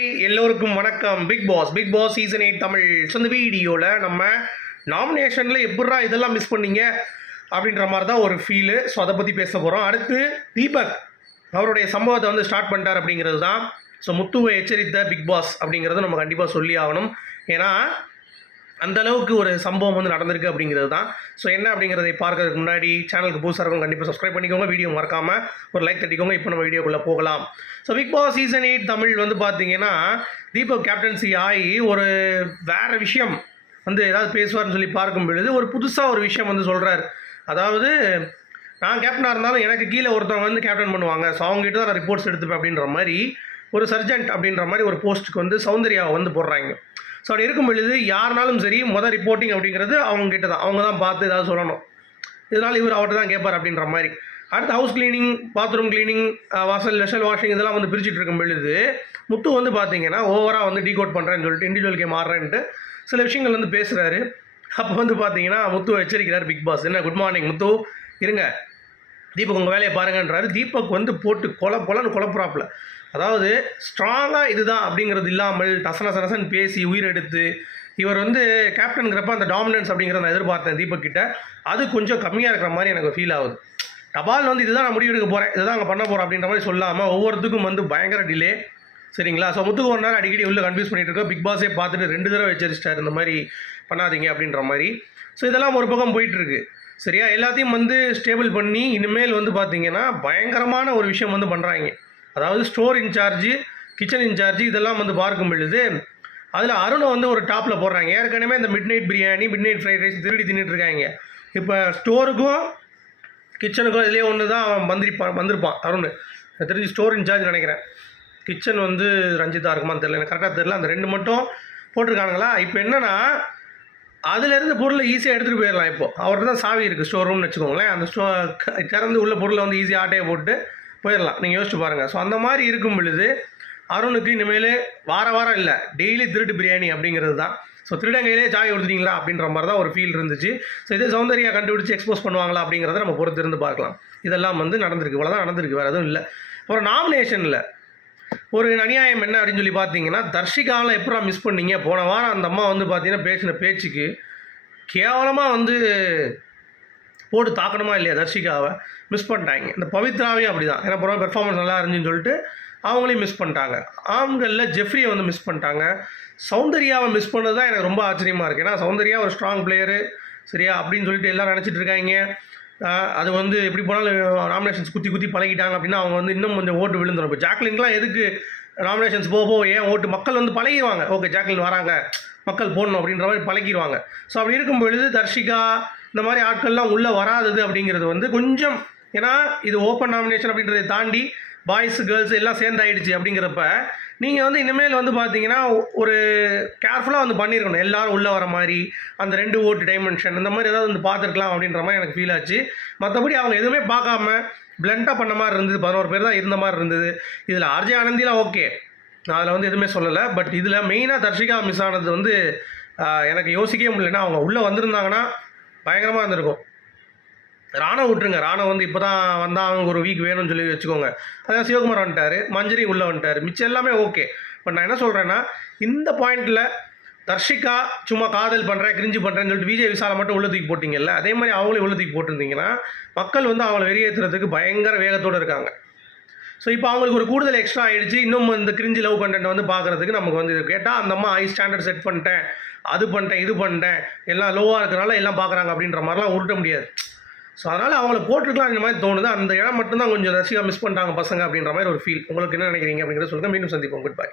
எல்லோருக்கும் வணக்கம். Big Boss Big Boss season eight Tamil. So இந்த வீடியோவில் நம்ம நாமினேஷனில் எப்படா இதெல்லாம் மிஸ் பண்ணீங்க அப்படின்ற மாதிரி தான் ஒரு ஃபீலு ஸோ அதை பற்றி பேச போகிறோம் அடுத்து தீபக் அவருடைய சம்பவத்தை வந்து ஸ்டார்ட் பண்ணிட்டார் அப்படிங்கிறது தான் ஸோ முத்துவை எச்சரித்த பிக் பாஸ் அப்படிங்கிறத நம்ம கண்டிப்பாக சொல்லி ஆகணும். ஏன்னா அந்த அளவுக்கு ஒரு சம்பவம் வந்து நடந்திருக்கு அப்படிங்கிறது தான் ஸோ என்ன அப்படிங்கிறதை பார்க்கறதுக்கு முன்னாடி சேனலுக்கு புதுசாக இருக்கும் கண்டிப்பாக சப்ஸ்கிரைப் பண்ணிக்கோங்க. வீடியோ மறக்காமல் ஒரு லைக் தட்டிக்கோங்க. இப்போ நம்ம வீடியோக்குள்ளே போகலாம். So Big Boss season eight Tamil வந்து பார்த்தீங்கன்னா தீபக் கேப்டன்சி ஆகி ஒரு வேறு விஷயம் வந்து ஏதாவது பேசுவார்னு சொல்லி பார்க்கும் பொழுது ஒரு புதுசாக ஒரு விஷயம் வந்து சொல்கிறார் அதாவது நான் கேப்டனாக இருந்தாலும் எனக்கு கீழே ஒருத்தவங்க வந்து கேப்டன் பண்ணுவாங்க. ஸோ அவங்ககிட்ட தான் நான் ரிப்போர்ட்ஸ் எடுத்துப்பேன் அப்படின்ற மாதிரி ஒரு சர்ஜென்ட் அப்படின்ற மாதிரி ஒரு போஸ்ட்டுக்கு வந்து சௌந்தர்யாவை வந்து போடுறாங்க. ஸோ அப்படி இருக்கும் பொழுது யாருனாலும் சரி மொதல் ரிப்போர்ட்டிங் அப்படிங்கிறது அவங்க கிட்ட தான் அவங்க தான் பார்த்து ஏதாவது சொல்லணும். இதனால் இவர் அவர்கிட்ட தான் கேட்பார் அப்படின்ற மாதிரி. அடுத்து ஹவுஸ் க்ளீனிங் பாத்ரூம் க்ளீனிங் வாசல் வெஷல் வாஷிங் இதெல்லாம் வந்து பிரிச்சுட்டு இருக்கும் பொழுது முத்து வந்து பார்த்தீங்கன்னா ஓவராக வந்து டீகோட் பண்ணுறேன்னு சொல்லிட்டு இண்டிவிஜுவல் கேம் ஆடுறேன்ட்டு சில விஷயங்கள் வந்து பேசுகிறாரு அப்போ வந்து பார்த்தீங்கன்னா முத்து எச்சரிக்கிறார் பிக் பாஸ் என்ன? Good morning Muthu. இருங்க. தீபக் உங்கள் வேலையை பாருங்கன்றாரு. தீபக் வந்து போட்டு கொலை கொலன்னு குழப்புறாப்புல. அதாவது ஸ்ட்ராங்காக இதுதான் அப்படிங்கிறது இல்லாமல் டசன சனசன் பேசி உயிரெடுத்து இவர் வந்து கேப்டனுங்கிறப்ப அந்த டாமினன்ஸ் அப்படிங்கிறத நான் எதிர்பார்த்தேன் தீபக் கிட்ட. அது கொஞ்சம் கம்மியாக இருக்கிற மாதிரி எனக்கு ஃபீல் ஆகுது. டபால் வந்து இதுதான் நான் முடிவெடுக்க போகிறேன் இதுதான் அங்கே பண்ண போகிறேன் அப்படின்ற மாதிரி சொல்லாமல் ஒவ்வொருத்துக்கும் வந்து பயங்கர டிலே சரிங்களா? ஸோ முத்துக்கு ஒரு நேரம் அடிக்கடி உள்ள கன்ஃபியூஸ் பண்ணிட்டு இருக்கோம் பிக் பாஸே பார்த்துட்டு ரெண்டு தடவை எச்சரிச்சிட்டார் இந்த மாதிரி பண்ணாதீங்க அப்படின்ற மாதிரி. ஸோ இதெல்லாம் ஒரு பக்கம் போயிட்டுருக்கு சரியா? எல்லாத்தையும் வந்து ஸ்டேபிள் பண்ணி இனிமேல் வந்து பார்த்தீங்கன்னா பயங்கரமான ஒரு விஷயம் வந்து பண்ணுறாங்க அதாவது ஸ்டோர் இன்சார்ஜு கிச்சன் இன்சார்ஜ் இதெல்லாம் வந்து பார்க்கும் பொழுது அதில் அருணை வந்து ஒரு டாப்பில் போடுறாங்க. ஏற்கனவே இந்த midnight biryani midnight fried rice திருடி தின்னுட்டு இருக்காங்க. இப்போ ஸ்டோருக்கும் கிச்சனுக்கும் இதுலேயே ஒன்று தான் அவன் வந்திருப்பான் வந்திருப்பான் அருண். எனக்கு தெரிஞ்சு ஸ்டோர் இன்சார்ஜ் நினைக்கிறேன். கிச்சன் வந்து ரஞ்சிதா இருக்குமான்னு தெரியல. எனக்கு கரெக்டாக தெரியல. அந்த ரெண்டு மட்டும் போட்டிருக்கானுங்களா? இப்போ என்னென்னா அதுலேருந்து பொருளை ஈஸியாக எடுத்துகிட்டு போயிடலாம் இப்போ. அவர்கிட்ட தான் சாவி இருக்குது ஸ்டோர் ரூம்னு வச்சுக்கோங்களேன். அந்த ஸ்டோ திறந்து உள்ள பொருளை வந்து ஈஸியாக ஆட்டையை போட்டு போயிடலாம். நீங்கள் யோசிச்சு பாருங்கள் ஸோ அந்த மாதிரி இருக்கும் பொழுது அருணுக்கு இனிமேல் வார வாரம் இல்லை டெய்லி திருட்டு பிரியாணி அப்படிங்கிறது தான். ஸோ திருடங்கையிலே சாவி கொடுத்துட்டீங்களா அப்படின்ற மாதிரி தான் ஒரு ஃபீல் இருந்துச்சு. ஸோ இதே சௌந்தர்யா கண்டுபிடிச்சி எக்ஸ்போஸ் பண்ணுவாங்களா அப்படிங்கிறத நம்ம பொறுத்திருந்து பார்க்கலாம். இதெல்லாம் வந்து நடந்திருக்கு. இவ்வளோ தான் நடந்திருக்கு. வேறு எதுவும் இல்லை. அப்புறம் நாமினேஷனில் ஒரு அநியாயம் என்ன அப்படின்னு சொல்லி பார்த்தீங்கன்னா தர்ஷிகாவில் எப்படா மிஸ் பண்ணீங்க? போன வாரம் அந்த அம்மா வந்து பார்த்தீங்கன்னா பேசின பேச்சுக்கு கேவலமாக வந்து போட்டு தாக்கணுமா இல்லையா தர்ஷிகாவை? மிஸ் பண்ணிட்டாங்க. இந்த பவித்ராவையும் அப்படி தான் ஏன்னா பரவாயில்ல பெர்ஃபார்மன்ஸ் நல்லா இருந்துச்சுன்னு சொல்லிட்டு அவங்களையும் மிஸ் பண்ணிட்டாங்க. ஆண்களில் ஜெஃப்ரியை வந்து மிஸ் பண்ணிட்டாங்க. சௌந்தர்யாவை மிஸ் பண்ணது தான் எனக்கு ரொம்ப ஆச்சரியமாக இருக்குது ஏன்னா சௌந்தர்யா ஒரு ஸ்ட்ராங் பிளேயரு சரியா? அப்படின்னு சொல்லிட்டு எல்லாம் நினச்சிட்டு இருக்காங்க. அது வந்து எப்படி போனாலும் நாமினேஷன்ஸ் குத்தி குத்தி பழகிட்டாங்க அப்படின்னா அவங்க வந்து இன்னும் கொஞ்சம் ஓட்டு விழுந்துடும் இப்போ ஜாக்லின்லாம் எதுக்கு நாமினேஷன்ஸ் போக போக ஏன் ஓட்டு? மக்கள் வந்து பழகிடுவாங்க ஓகே ஜாக்லின் வராங்க மக்கள் போடணும் அப்படின்ற மாதிரி பழகிடுவாங்க ஸோ அப்படி இருக்கும் பொழுது தர்ஷிகா இந்த மாதிரி ஆட்கள்லாம் உள்ளே வராதது அப்படிங்கிறது வந்து கொஞ்சம் ஏன்னா இது ஓப்பன் நாமினேஷன் அப்படின்றதை தாண்டி பாய்ஸ் கேர்ள்ஸ் எல்லாம் சேர்ந்தாயிடுச்சு அப்படிங்கிறப்ப நீங்கள் வந்து இனிமேல் வந்து பார்த்தீங்கன்னா ஒரு கேர்ஃபுல்லாக வந்து பண்ணியிருக்கணும் எல்லோரும் உள்ளே வர மாதிரி அந்த ரெண்டு ஓட்டு டைமென்ஷன் இந்த மாதிரி ஏதாவது வந்து பார்த்துருக்கலாம் அப்படின்ற மாதிரி எனக்கு ஃபீல் ஆச்சு. மற்றபடி அவங்க எதுவுமே பார்க்காம பிளண்ட்டாக பண்ண மாதிரி இருந்தது. பதினோரு பேர் தான் இருந்த மாதிரி இருந்தது. இதில் ஆர்ஜே ஆனந்திலாம் ஓகே நான் அதில் வந்து எதுவுமே சொல்லலை. பட் இதில் மெயினாக தர்ஷிகா மிஸ் ஆனது வந்து எனக்கு யோசிக்கவே முடியலன்னா அவங்க உள்ளே வந்திருந்தாங்கன்னா பயங்கரமாக இருந்திருக்கும். ராணா விட்டுருங்க. ராணா வந்து இப்போ தான் வந்தால் அவங்க ஒரு வீக் வேணும்னு சொல்லி வச்சுக்கோங்க. அதான் சிவகுமார் வந்துட்டார் மஞ்சரி உள்ளே வந்துட்டார். மிச்சம் எல்லாமே ஓகே பட் நான் என்ன சொல்கிறேன்னா இந்த பாயிண்டில் தர்ஷிகா சும்மா காதல் பண்ணுறேன் கிரிஞ்சு பண்ணுறேன்னு சொல்லிட்டு விஜய் விசாலை மட்டும் உள்ள தூக்கி போட்டிங்கல்ல அதே மாதிரி அவங்களே உள்ள தூக்கி போட்டிருந்தீங்கன்னா மக்கள் வந்து அவங்கள வெளியேற்றுறதுக்கு பயங்கர வேகத்தோடு இருக்காங்க. ஸோ இப்போ அவங்களுக்கு ஒரு கூடுதல் எக்ஸ்ட்ரா ஆயிடுச்சு. இன்னும் இந்த கிரிஞ்சி லவ் கண்டென்ட் வந்து பார்க்குறதுக்கு நமக்கு வந்து இது கேட்டால் அந்த அம்மா ஹை ஸ்டாண்டர்ட் செட் பண்ணிட்டேன் அது பண்ணிட்டேன் இது பண்ணிட்டேன் எல்லாம் லோவாக இருக்கிறனால எல்லாம் பார்க்குறாங்க அப்படின்ற மாதிரிலாம் உருட்ட முடியாது. ஸோ அதனால் அவங்கள போட்டிருக்கலாம் இந்த மாதிரி தோணுது. அந்த இடம் மட்டும்தான் கொஞ்சம் ரசிகா மிஸ் பண்ணிட்டாங்க பசங்க அப்படின்ற மாதிரி ஒரு ஃபீல் உங்களுக்கு என்ன நினைக்கிறீங்க அப்படிங்கிறத சொல்லுங்கள் மீண்டும் சந்திப்போம். Good bye